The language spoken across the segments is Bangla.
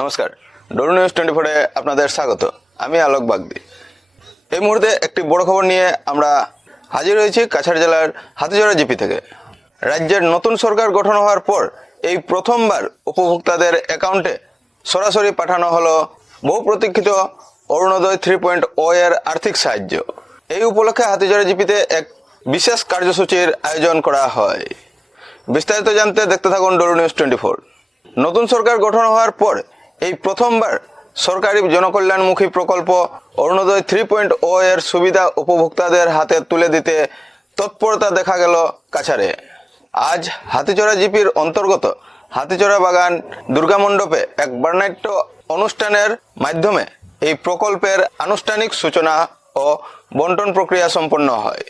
নমস্কার, ডরু নিউজ 24-এ আপনাদের স্বাগত। আমি আলোক বাগদি। এই মুহূর্তে একটি বড় খবর নিয়ে আমরা হাজির হয়েছি কাছাড় জেলার হাতিজরা জিপি থেকে। রাজ্যের নতুন সরকার গঠন হওয়ার পর এই প্রথমবার উপভোক্তাদের অ্যাকাউন্টে সরাসরি পাঠানো হলো বহু প্রতীক্ষিত অরুণোদয় 3.0 এর আর্থিক সাহায্য। এই উপলক্ষে হাতিজরা জিপিতে এক বিশেষ কার্যসূচির আয়োজন করা হয়। বিস্তারিত জানতে দেখতে থাকুন ডরু নিউজ 24। নতুন সরকার গঠন হওয়ার পর এই প্রথমবার সরকারি জনকল্যাণমুখী প্রকল্প অরুণোদয় 3.0 এর সুবিধা উপভোক্তাদের হাতে তুলে দিতে তৎপরতা দেখা গেল কাছাড়ে। আজ হাতিচড়া জিপির অন্তর্গত হাতিচড়া বাগান দুর্গা মণ্ডপে এক বর্ণাঢ্য অনুষ্ঠানের মাধ্যমে এই প্রকল্পের আনুষ্ঠানিক সূচনা ও বন্টন প্রক্রিয়া সম্পন্ন হয়।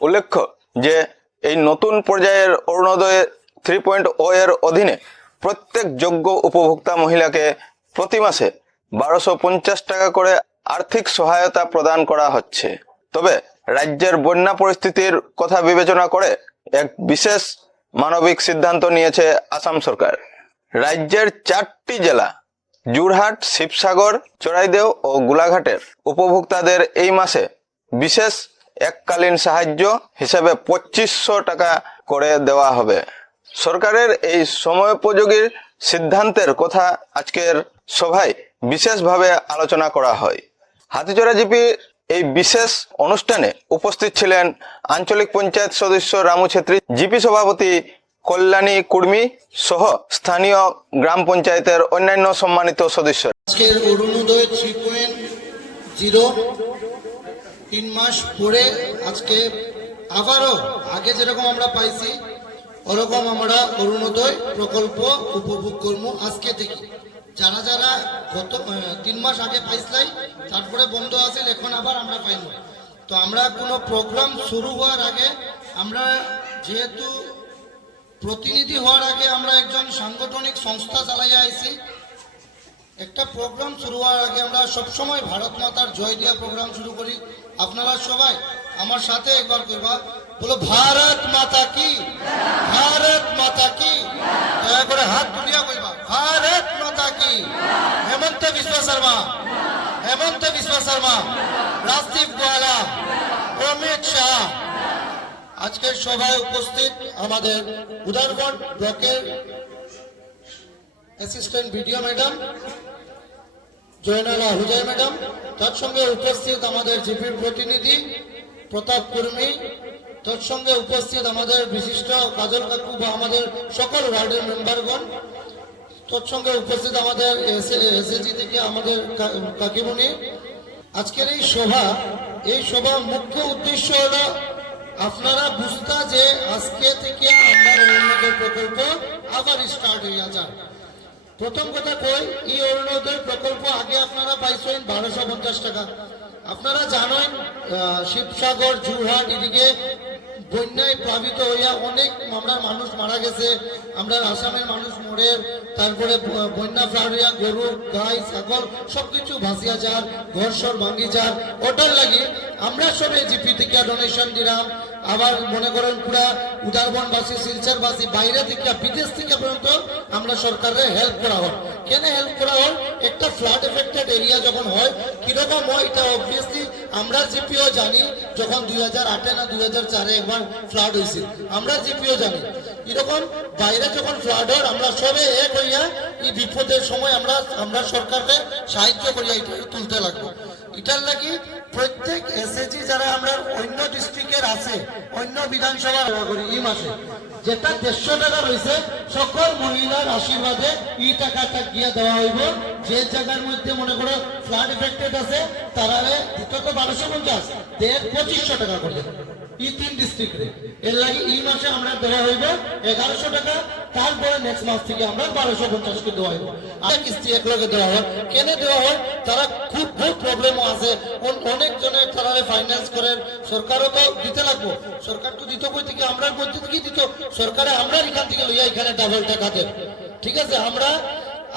উল্লেখ্য যে এই নতুন পর্যায়ের অরুণোদয় 3.0 এর অধীনে প্রত্যেক যোগ্য উপভোক্তা মহিলাকে প্রতি মাসে 1250 টাকা করে আর্থিক সহায়তা প্রদান করা হচ্ছে। তবে রাজ্যের বন্যা পরিস্থিতির কথা বিবেচনা করে এক বিশেষ মানবিক সিদ্ধান্ত নিয়েছে আসাম সরকার। রাজ্যের 4টি জেলা যোরহাট, শিবসাগর, চড়াইদেও ও গোলাঘাটের উপভোক্তাদের এই মাসে বিশেষ এককালীন সাহায্য হিসেবে 2500 টাকা করে দেওয়া হবে। সরকারের এই সময়োপযোগী সিদ্ধান্তের কথা আজকের সভায় বিশেষভাবে আলোচনা করা হয়। হাতিচড়া জিপি এই বিশেষ অনুষ্ঠানে উপস্থিত ছিলেন আঞ্চলিক পঞ্চায়েত সদস্য রামু ছেত্রী, জিপি সভাপতি কল্যাণী কুর্মী সহ স্থানীয় গ্রাম পঞ্চায়েতের অন্যান্য সম্মানিত সদস্য। আজকের অরুণোদয় 3.0 3 মাস পরে আজকে আবারও আগে যেরকম আমরা পাইছি ওরকম আমরা অরুণোদয় প্রকল্প উপভোগ করবো আজকে থেকে। যারা যারা গত 3 মাস আগে পাইছিলাই তারপরে বন্ধ আছে, এখন আবার আমরা পাইব। তো আমরা কোনো প্রোগ্রাম শুরু হওয়ার আগে আমরা যেহেতু প্রতিনিধি হওয়ার আগে আমরা একজন সাংগঠনিক সংস্থা চালাইয়া আইছি, একটা প্রোগ্রাম শুরু হওয়ার আগে আমরা সবসময় ভারত মাতার জয় দিয়া প্রোগ্রাম শুরু করি। আপনারা সবাই আমার সাথে একবার করবা, বলো ভারত মাতা কি, ভারত মাতা কি। দয়া করে হাত দুনিয়া কইবা ভারত মাতা কি। হেমন্ত বিশ্ব শর্মা, হেমন্ত বিশ্ব শর্মা, রাজদীপ গোয়ালা, অমিত শাহ। আজকের সভায় উপস্থিত আমাদের উদারবন ব্লকের অ্যাসিস্ট্যান্ট বিডিও ম্যাডাম জয়নালা হুজাই ম্যাডাম, তার সঙ্গে উপস্থিত আমাদের জিপির প্রতিনিধি প্রতাপ কুর্মী, তার সঙ্গে উপস্থিত আমাদের বিশিষ্ট কাজল কাকু বা আমাদের সকল ওয়ার্ডের মেম্বারগণ, তার সঙ্গে উপস্থিত আমাদের এসএজি থেকে আমাদের কাকিমণি। আজকের এই সভা মুখ্য উদ্দেশ্য হলো আপনারা বুঝতা যে আজকে থেকে আমরা অরুণোদয় প্রকল্প আবার স্টার্ট হইয়া যান। প্রথম কথা কই, এই অরুণোদয় প্রকল্প আগে আপনারা পাইছেন 1250 টাকা। আপনারা জানেন শিবসাগর, যোরহাট এদিকে বন্যায় প্লাবিত হইয়া অনেক আমরা মানুষ মারা গেছে, আমরা আসামের মানুষ মরে, তারপরে বন্যা ফ্লাড হইয়া গরু গাই ছাগল সবকিছু ভাসিয়া যার, ঘর সর ভাঙ্গি যার। ওটার লাগে আমরা সবে জিপি থেকে ডোনেশন দিলাম। আবার মনে করেন পুরা উদারবনবাসী, শিলচরবাসী, বাইরে থেকে বিদেশ থেকে পর্যন্ত আমরা সরকারের হেল্প করা হয়। কেন হেল্প করা হয়? একটা ফ্লাড এফেক্টেড এরিয়া যখন হয় কিরকম হয় এটা অবভিয়াসলি আমরা জিপিও জানি। যখন 2008 না 2004 একবার ফ্লাড হয়েছিল, আমরা জিপিও জানি। এরকম বাইরে যখন ফ্লাড হয় আমরা সবে এক হইয়া এই বিপদের সময় আমরা সরকারকে সাহায্য করিয়া এটা তুলতে লাগবো। এটার লাগি প্রত্যেক এসএজি যারা আমরা অন্য ডিস্ট্রিক্টের আছে, অন্য বিধানসভা করি এই মাসে যেটা 150 টাকা রয়েছে, সকল মহিলার আশীর্বাদে এই টাকাটা গিয়ে দেওয়া হইব। যে জায়গার মধ্যে মনে করো ফ্লাড এফেক্টেড আছে তারা দিত তো 1250, 2500 টাকা করে এই 3 ডিস্ট্রিক্টে। এর লাগে এই মাসে আমরা দেওয়া হইব 1100 টাকা, তারপরে নেক্সট মাস থেকে আমরা 1250 কে দেওয়া হইব। আর কিস্তি একলগে দেওয়া হয়। কেন দেওয়া হয়? তারা খুব প্রবলেমও আছে, অনেক জনের তারা ফাইন্যান্স করেন, সরকারও তো দিতে লাগবো। সরকার তো দিত কই থেকে, আমরা মধ্যে থেকে দিত সরকারে, আমরা এখান থেকে লইয়া এখানে ডাবল টাকা দেব। ঠিক আছে,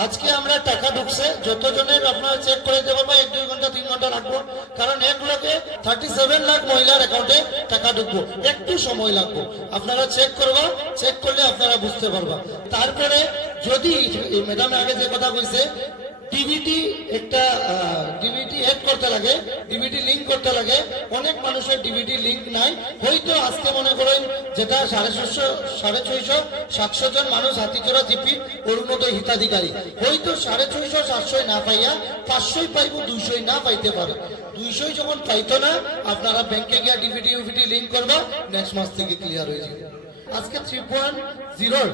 আজকে আমরা টাকা ঢুকছে যতজনের আপনারা চেক করে দেবো, 1-2 ঘন্টা 3 ঘন্টা রাখবো, কারণ এক লোকে 37 লাখ মহিলার অ্যাকাউন্টে টাকা ঢুকবো, একটু সময় লাগবো। আপনারা চেক করবা, চেক করলে আপনারা বুঝতে পারবা। তারপরে যদি ম্যাডাম আগে যে কথা কইছে একটা ডিবিটি অ্যাড করতে লাগে, ডিবিটি লিঙ্ক করতে লাগে। অনেক মানুষের ডিবিটি লিঙ্ক নাই। হয়তো আজকে মনে করেন যেটা 650-700 জন মানুষ হাতিচড়া জিপি অরুণোদয় হিতাধিকারী, হয়তো 650-700 না পাইয়া 500 পাইব, 200 না পাইতে পারে। 200 যখন পাইতো না, আপনারা ব্যাংকে গিয়া ডিবিটি ইউবিটি লিঙ্ক করবা, নেক্সট মাস থেকে ক্লিয়ার হয়ে যাবে। আজকে 3.0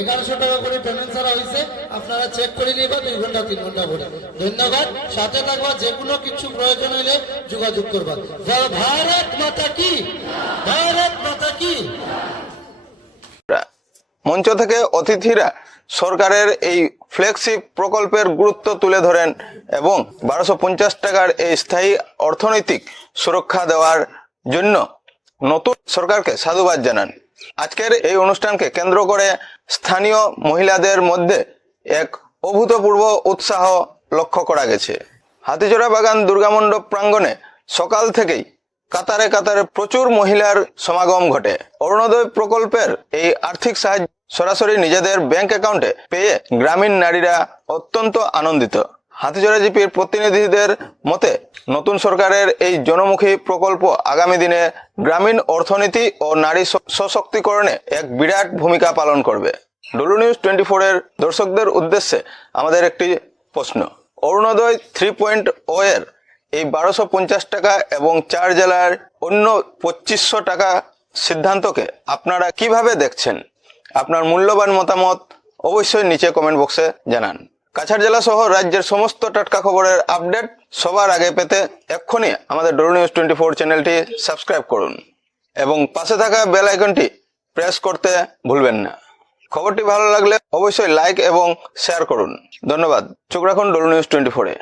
1100 টাকা করে পেমেন্ট ছাড়া হয়েছে, আপনারা চেক করে নিবা 2 ঘন্টা 3 ঘন্টা করে। ধন্যবাদ, সাথে থাকবা, যে কোনো কিছু প্রয়োজন হলে যোগাযোগ করবা। জয় ভারত মাতা কি, ভারত মাতা কি। মঞ্চ থেকে অতিথিরা সরকারের এই ফ্ল্যাগশিপ প্রকল্পের গুরুত্ব তুলে ধরেন এবং 1250 টাকার এই স্থায়ী অর্থনৈতিক সুরক্ষা দেওয়ার জন্য নতুন সরকারকে সাধুবাদ জানান। আজকের এই অনুষ্ঠানকে কেন্দ্র করে স্থানীয় মহিলাদের মধ্যে এক অভূতপূর্ব উৎসাহ লক্ষ্য করা গেছে। হাতিজোড়া বাগান দুর্গামণ্ডপ প্রাঙ্গণে সকাল থেকেই কাতারে কাতারে প্রচুর মহিলার সমাগম ঘটে। অরুণোদয় প্রকল্পের এই আর্থিক সাহায্য সরাসরি নিজেদের ব্যাংক অ্যাকাউন্টে পেয়ে গ্রামীণ নারীরা অত্যন্ত আনন্দিত। হাতিজোড়া জিপির প্রতিনিধিদের মতে নতুন সরকারের এই জনমুখী প্রকল্প আগামী দিনে গ্রামীণ অর্থনীতি ও নারী সশক্তিকরণে এক বিরাট ভূমিকা পালন করবে। ডলু নিউজ 24 এর দর্শকদের উদ্দেশ্যে আমাদের একটি প্রশ্ন। অরুণোদয় 3.0 এর এই 1250 টাকা এবং 4 জেলার অন্য 2500 টাকা সিদ্ধান্তকে আপনারা কিভাবে দেখছেন? আপনার মূল্যবান মতামত অবশ্যই নিচে কমেন্ট বক্সে জানান। কাছাড় জেলা সহ রাজ্যের সমস্ত টাটকা খবরের আপডেট সবার আগে পেতে এক্ষুনি আমাদের ডলু নিউজ 24 চ্যানেলটি সাবস্ক্রাইব করুন এবং পাশে থাকা বেল আইকনটি প্রেস করতে ভুলবেন না। খবরটি ভালো লাগলে অবশ্যই লাইক এবং শেয়ার করুন। ধন্যবাদ। চোখ রাখুন ডলু নিউজ 24-এ।